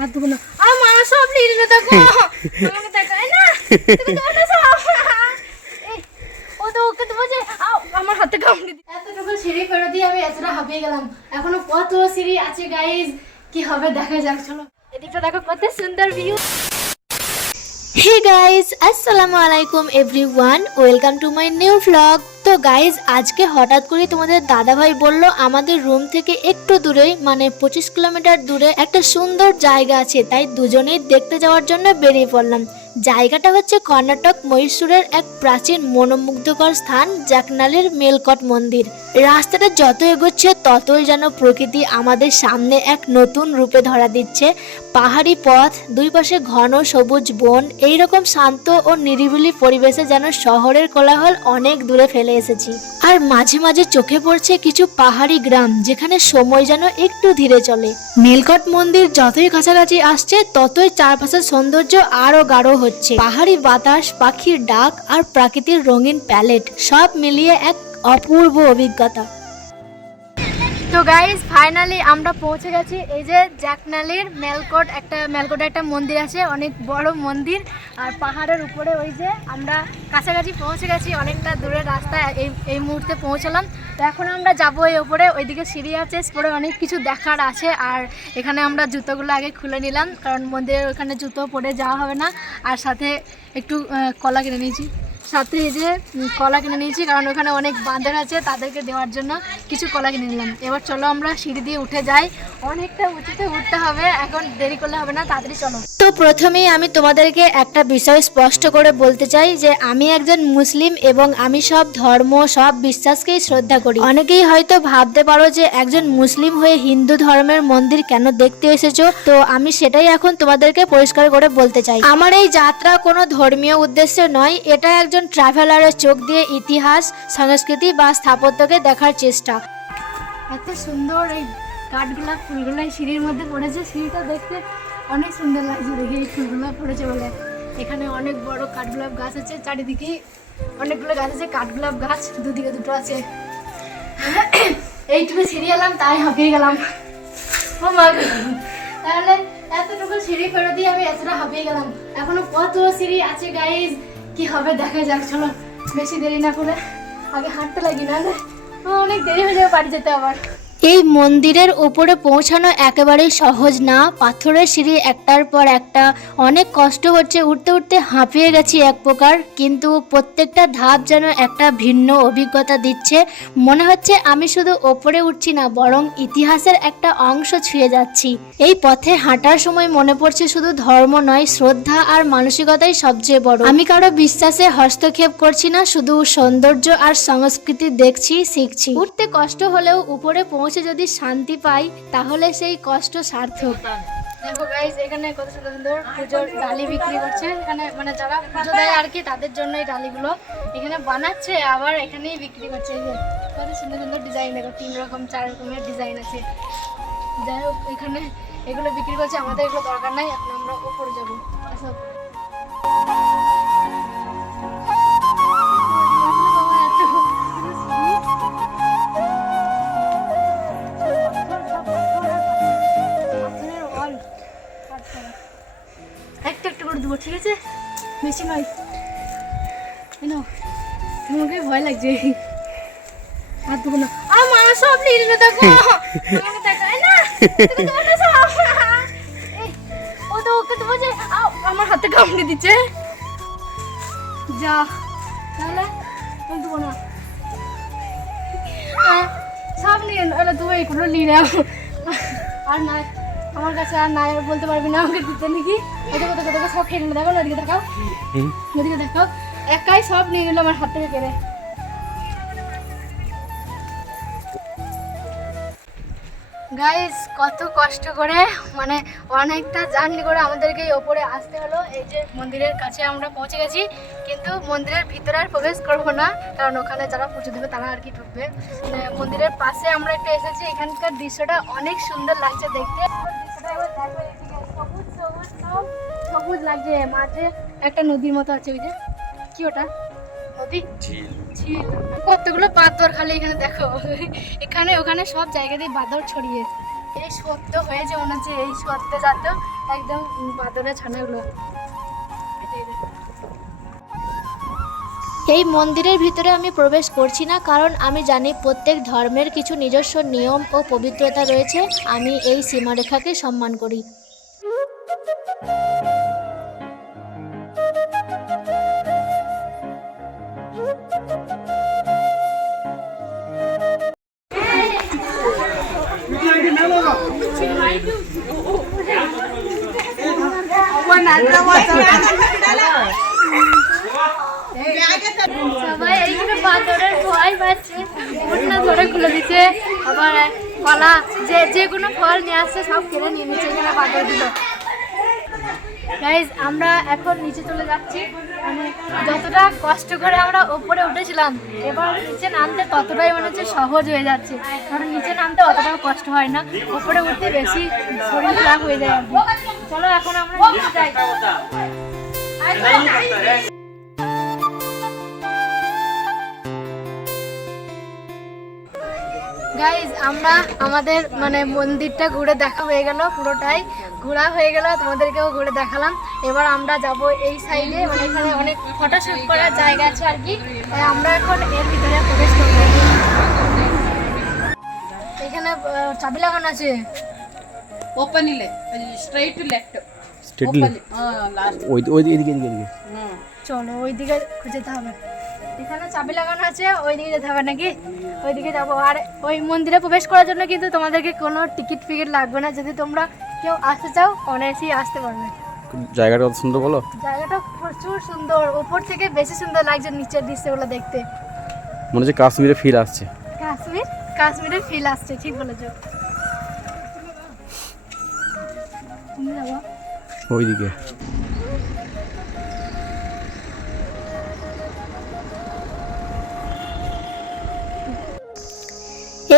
না। আর মা সব নিয়ে নিল দেখো। আমাকে দেখায় না? তুমি সব ও তো ওকে তো বলছে আও, আমার হাতে কামড়ে দি। এতটুকু সিঁড়ি ফেরত দিয়ে আমি এতটা হাঁপিয়ে গেলাম। এখনও কত সিঁড়ি আছে গাইজ কি হবে দেখা যাক চলো। এদিকটা দেখো কত সুন্দর ভিউ হে গাইস আসসালামু আলাইকুম everyone welcome to my new vlog তো গাইজ আজকে হঠাৎ করে তোমাদের দাদাভাই বলল, আমাদের রুম থেকে একটু দূরে মানে পঁচিশ কিলোমিটার দূরে একটা সুন্দর জায়গা আছে, তাই দুজনেই দেখতে যাওয়ার জন্য বেরিয়ে পড়লাম। জায়গাটা হচ্ছে কর্ণাটক মহীশূরের এক প্রাচীন মনোমুগ্ধকর স্থান, জাকনালির মেলকট মন্দির। রাস্তাটা যত এগোচ্ছে, ততই যেন প্রকৃতি আমাদের সামনে এক নতুন রূপে ধরা দিচ্ছে। পাহাড়ি পথ, দুই পাশে ঘন সবুজ বন, এইরকম শান্ত ও নিরিবিলি পরিবেশে যেন শহরের কোলাহল অনেক দূরে ফেলে এসেছি। আর মাঝে মাঝে চোখে পড়ছে কিছু পাহাড়ি গ্রাম, যেখানে সময় যেন একটু ধীরে চলে। নীলকট মন্দির যতই কাছাকাছি আসছে, ততই চারপাশের সৌন্দর্য আরও গাঢ় হচ্ছে। পাহাড়ি বাতাস, পাখির ডাক আর প্রাকৃতিক রঙিন প্যালেট, সব মিলিয়ে এক অপূর্ব অভিজ্ঞতা। তো গাইজ ফাইনালি আমরা পৌঁছে গেছি। এই যে জ্যাকনালির মেলকোট একটা মেলকোটে একটা মন্দির আছে, অনেক বড় মন্দির। আর পাহাড়ের উপরে ওই যে আমরা কাছাকাছি পৌঁছে গেছি, অনেকটা দূরের রাস্তা এই এই মুহূর্তে পৌঁছলাম। তো এখন আমরা যাব এই ওপরে ওইদিকে সিঁড়ি আছে পরে অনেক কিছু দেখার আছে, আর এখানে আমরা জুতোগুলো আগে খুলে নিলাম, কারণ মন্দিরের ওখানে জুতো পরে যাওয়া হবে না। আর সাথে একটু কলা কিনে নিয়েছি। সাথে এই যে কলা কিনে নিয়েছি, কারণ ওখানে অনেক বাঁদর আছে, তাদেরকে দেওয়ার জন্য কিছু কলা কিনে নিলাম। এবার চলো আমরা সিঁড়ি দিয়ে উঠে যাই। অনেকটা উঁচুতে উঠতে হবে, এখন দেরি করলে হবে না, তাড়াতাড়ি চলো। তো প্রথমেই আমি তোমাদেরকে একটা বিষয় স্পষ্ট করে বলতে চাই যে, আমি একজন মুসলিম এবং আমি সব ধর্ম, সব বিশ্বাসকেই শ্রদ্ধা করি। অনেকেই হয়তো ভাবতে পারো যে, একজন মুসলিম হয়ে হিন্দু ধর্মের মন্দির কেন দেখতে এসেছ? তো আমি সেটাই এখন তোমাদেরকে পরিষ্কার করে বলতে চাই। আমার এই যাত্রা কোনো ধর্মীয় উদ্দেশ্যে নয়, এটা একজন ট্রাভেলারের চোখ দিয়ে ইতিহাস, সংস্কৃতি বা স্থাপত্যকে দেখার চেষ্টা। এত সুন্দর এই কাঠগুলা ফুলগুলো সিঁড়ির মধ্যে পড়েছে। সিঁড়িটা দেখতে অনেক সুন্দর লাগছে দেখি এই ফুলগুলো পড়েছে বলে। এখানে অনেক বড় কাঠগোলাপ গাছ আছে, চারিদিকে অনেকগুলো গাছ আছে, কাঠগোলাপ গাছ দুদিকে দুটো আছে। এইটুকু সিঁড়ি এলাম, তাই হাঁপিয়ে গেলাম। ও মা। তাহলে এতটুকু সিঁড়ি ফেরত দিয়ে আমি এতটা হাঁপিয়ে গেলাম। এখনও কত সিঁড়ি আছে গাইজ কি হবে? দেখা যাক, চলো। বেশি দেরি না করে আগে হাঁটতে লাগি, না অনেক দেরি হয়ে যাবে বাড়ি যেতে আবার। এই মন্দিরের উপরে পৌঁছানো একেবারেই সহজ না। পাথরের সিঁড়ি একটার পর একটা। অনেক কষ্ট হচ্ছে, উঠতে উঠতে হাঁপিয়ে গেছি এক প্রকার। কিন্তু প্রত্যেকটা ধাপ যেন একটা ভিন্ন অভিজ্ঞতা দিচ্ছে। মনে হচ্ছে আমি শুধু ওপরে উঠছি না, বরং ইতিহাসের একটা অংশ ছুঁয়ে যাচ্ছি। এই পথে হাঁটার সময় মনে পড়ছে শুধু ধর্ম নয়, শ্রদ্ধা আর মানসিকতাই সবচেয়ে বড়। আমি কারও বিশ্বাসে হস্তক্ষেপ করছি না, শুধু সৌন্দর্য আর সংস্কৃতি দেখছি, শিখছি। উঠতে কষ্ট হলেও উপরে পৌঁছে যদি শান্তি পাই, তাহলে সেই কষ্ট সার্থক। দেখো গাইস এখানে কত সুন্দর সুন্দর পুজোর ডালি বিক্রি করছে। এখানে মানে যারা পুজো দেয় আর কি, তাদের জন্য এই ডালিগুলো এখানে বানাচ্ছে, আবার এখানেই বিক্রি করছে। এই যে, কত সুন্দর সুন্দর ডিজাইন দেখো, তিন রকম, চার রকমের ডিজাইন আছে। যাই হোক, এখানে এগুলো বিক্রি করছে, আমাদের এগুলো দরকার নাই, এখন আমরা উপরে যাব। আসো। দেবো ঠিক আছে বেশি নয়। নাও তোমাকে ভয় লাগছে। হাত দেবো না। আর মা সব নিয়ে নিল দেখো। ও তো ওকে তো বলছে আমার হাতে কামড়ে দিচ্ছে। যা তাহলে আমি দেবো না। সব নিয়ে এলো তুমি এইগুলো নিয়ে নাও। আর না আমার কাছে আর নাই বলতে পারবি না আমাকে দিতে নাকি? দেখো দেখো দেখো সব খেয়ে নিলো। দেখো না ওদিকে দেখাও। ওদিকে দেখো একাই সব নিয়ে নিল আমার হাত থেকে কেড়ে। গাইস কত কষ্ট করে মানে অনেকটা জার্নি করে আমাদেরকে এই ওপরে আসতে হলো। এই যে মন্দিরের কাছে আমরা পৌঁছে গেছি কিন্তু মন্দিরের ভিতরে আর প্রবেশ করব না কারণ ওখানে যারা পুজো দেবে তারা আর কি ঢুকবে। মানে মন্দিরের পাশে আমরা একটু এসেছি এখানকার দৃশ্যটা অনেক সুন্দর লাগছে দেখতে। দেখো এদিকে, সবুজ সবুজ সব সবুজ লাগছে। মাঝে একটা নদীর মতো আছে ওই যে। কি ওটা? নদী? ঝিল। কতগুলো পাথর খালি এখানে দেখো। এখানে ওখানে সব জায়গাতেই বাদর ছড়িয়ে এই সত্য হয়েছে মনে হচ্ছে এই সত্য যাত একদম বাঁদরের ছানাগুলো। এই মন্দিরের ভিতরে আমি প্রবেশ করছি না কারণ আমি জানি প্রত্যেক ধর্মের কিছু নিজস্ব নিয়ম ও পবিত্রতা রয়েছে আমি এই সীমারেখাকে সম্মান করি সবাই এইখানে বাদরের ভয় পাচ্ছে ওটা ধরে খুলে দিচ্ছে, আবার কলা, যে যে কোনো ফল নিয়ে আসছে, সব কেড়ে নিয়ে নিচ্ছে এখানে বাদর দিল গাইজ আমরা এখন নিচে চলে যাচ্ছি। মানে যতটা কষ্ট করে আমরা ওপরে উঠেছিলাম, এবার নিচে নামতে ততটাই মনে হচ্ছে সহজ হয়ে যাচ্ছে। কারণ নিচে নামতে অতটাও কষ্ট হয় না, ওপরে উঠতে বেশি শরীর খারাপ হয়ে যায়। চলো, এখন আমরা নিচে যাই। গাইজ আমরা আমাদের মানে মন্দিরটা ঘুরে দেখা হয়ে গেল পুরোটাই ঘোরা হয়ে গেল তোমাদেরকেও ঘুরে দেখালাম। এবার আমরা যাব এই সাইডে মানে এখানে অনেক ফটোশ্যুট করার জায়গা আছে আর কি। আমরা এখন এর ভিতরে প্রবেশ করব। এখানে চাবি লাগানো আছে? ওপেনিলে straight to left straight left ওই ওই এদিকে এদিকে। চলো ওই দিকে খুঁজতে হবে এখানে চাবি লাগানো আছে ওইদিকে যেতে হবে নাকি? ওইদিকে যাব। আর ওই মন্দিরে প্রবেশ করার জন্য কিন্তু তোমাদেরকে কোনো টিকিট ফিকিট লাগবে না। যদি তোমরা কেউ আসতে চাও অনায়াসেই আসতে পারবে। জায়গাটা কত সুন্দর বলো? জায়গাটা প্রচুর সুন্দর। উপর থেকে বেশি সুন্দর লাগছে নিচের দৃশ্যগুলো দেখতে। মনে হচ্ছে কাশ্মীরে ফিল আসছে। কাশ্মীর? কাশ্মীরের ফিল আসছে ঠিক বলেছ। ওইদিকে।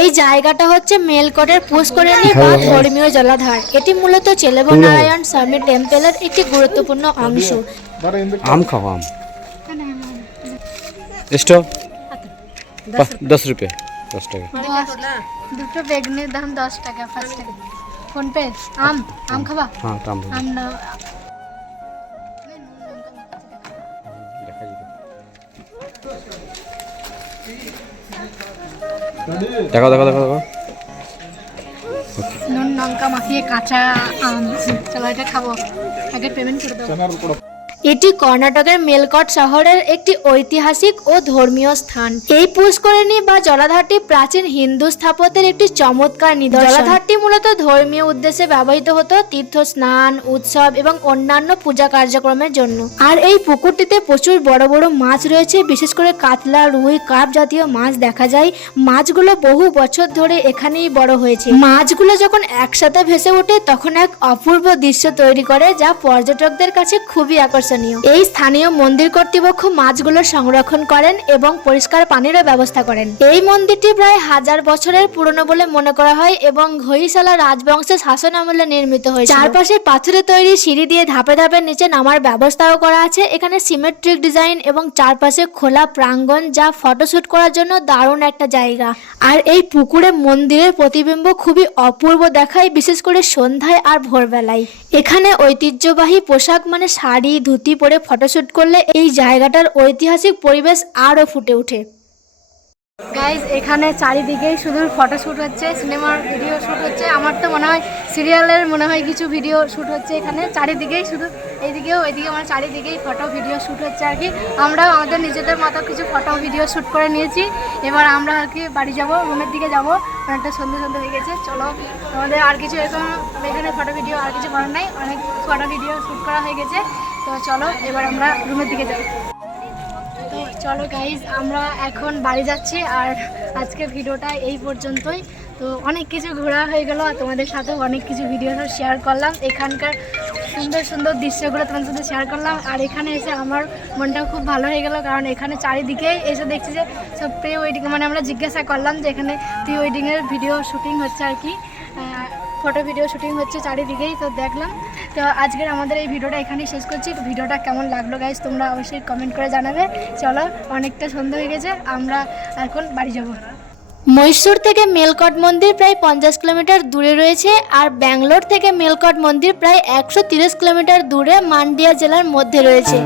এই জায়গাটা হচ্ছে মেলকটের পুষ্করিণী বা ধর্মীয় জলাধার। এটি মূলত চেলেবনারায়ণ স্বামী টেম্পলের একটি গুরুত্বপূর্ণ অংশ। আম খাও আম। স্টপ দশ রুপে দশ টাকা। দুটো বেগুনের দাম দশ টাকা পাঁচ টাকা। ফোন পে আম আম খাবা? হ্যাঁ আম আম দেখো দেখো দেখো দেখো। নুন লঙ্কা মাখিয়ে কাঁচা আম, চলো এটা খাব। আগে পেমেন্ট করে দাও। এটি কর্ণাটকের মেলকট শহরের একটি ঐতিহাসিক ও ধর্মীয় স্থান। এই পুষ্করিণী বা জলাধারটি প্রাচীন হিন্দু স্থাপত্যের একটি চমৎকার নিদর্শন। জলাধারটি মূলত ধর্মীয় উদ্দেশ্যে ব্যবহৃত হতো তীর্থ স্নান, উৎসব এবং অন্যান্য পূজা কার্যক্রমের জন্য। আর এই পুকুরটিতে প্রচুর বড় বড় মাছ রয়েছে, বিশেষ করে কাতলা, রুই কাপ জাতীয় মাছ দেখা যায়। মাছগুলো বহু বছর ধরে এখানেই বড় হয়েছে। মাছগুলো যখন একসাথে ভেসে ওঠে, তখন এক অপূর্ব দৃশ্য তৈরি করে, যা পর্যটকদের কাছে খুবই আকর্ষণীয় এই স্থানীয় মন্দির কর্তৃপক্ষ মাছগুলো সংরক্ষণ করেন এবং পরিষ্কার পানিরও ব্যবস্থা করেন। এই মন্দিরটি প্রায় হাজার বছরের পুরনো বলে মনে করা হয় এবং ঘইশালা রাজবংশের শাসন আমলে নির্মিত হয়েছে চারপাশে পাথরে তৈরি সিঁড়ি দিয়ে ধাপে ধাপে নিচে নামার ব্যবস্থাও করা আছে। এখানে সিমেট্রিক ডিজাইন এবং চারপাশে খোলা প্রাঙ্গণ যা ফটোশুট করার জন্য দারুণ একটা জায়গা। আর এই পুকুরে মন্দিরের প্রতিবিম্ব খুবই অপূর্ব দেখায়, বিশেষ করে সন্ধ্যায় আর ভোরবেলায়। এখানে ঐতিহ্যবাহী পোশাক মানে শাড়ি, ধুতি পরে ফটোশুট করলে এই জায়গাটার ঐতিহাসিক পরিবেশ আরও ফুটে ওঠে। গাইজ এখানে চারিদিকেই শুধু ফটো শ্যুট হচ্ছে সিনেমার ভিডিও শ্যুট হচ্ছে। আমার তো মনে হয় সিরিয়ালের মনে হয় কিছু ভিডিও শ্যুট হচ্ছে এখানে। চারিদিকেই শুধু এইদিকেও ওইদিকে মানে চারিদিকেই ফটো ভিডিও শ্যুট হচ্ছে আর কি। আমরাও আমাদের নিজেদের মতো কিছু ফটো ভিডিও শ্যুট করে নিয়েছি। এবার আমরা আর কি বাড়ি যাব, রুমের দিকে যাব। অনেকটা সন্ধ্যে সন্ধ্যে হয়ে গেছে, চলো। আমাদের আর কিছু এরকম এখানে ফটো ভিডিও আর কিছু করার নাই, অনেক ফটো ভিডিও শ্যুট করা হয়ে গেছে। তো চলো, এবার আমরা রুমের দিকে তো চলো গাইজ আমরা এখন বাড়ি যাচ্ছি আর আজকে ভিডিওটা এই পর্যন্তই। তো অনেক কিছু ঘোরা হয়ে গেল আর তোমাদের সাথেও অনেক কিছু ভিডিও শেয়ার করলাম। এখানকার সুন্দর সুন্দর দৃশ্যগুলো তোমাদের সাথে শেয়ার করলাম। আর এখানে এসে আমার মনটা খুব ভালো হয়ে গেল, কারণ এখানে চারিদিকেই এসে দেখছি যে সব প্রি ওয়েডিং মানে আমরা জিজ্ঞাসা করলাম যে এখানে প্রি ওয়েডিংয়ের ভিডিও শুটিং হচ্ছে আর কি। ফটো ভিডিও শুটিং হচ্ছে চারিদিকেই, তো দেখলাম। তো আজকের আমাদের এই ভিডিওটা এখানেই শেষ করছি। ভিডিওটা কেমন লাগল গাইজ তোমরা অবশ্যই কমেন্ট করে জানাবে। চলো, অনেকটা সন্ধ্যা হয়ে গেছে, আমরা এখন বাড়ি যাব। মহীশূর থেকে মেলকট মন্দির প্রায় পঞ্চাশ কিলোমিটার দূরে রয়েছে আর ব্যাঙ্গালোর থেকে মেলকট মন্দির প্রায় একশো কিলোমিটার দূরে মান্ডিয়া জেলার মধ্যে রয়েছে।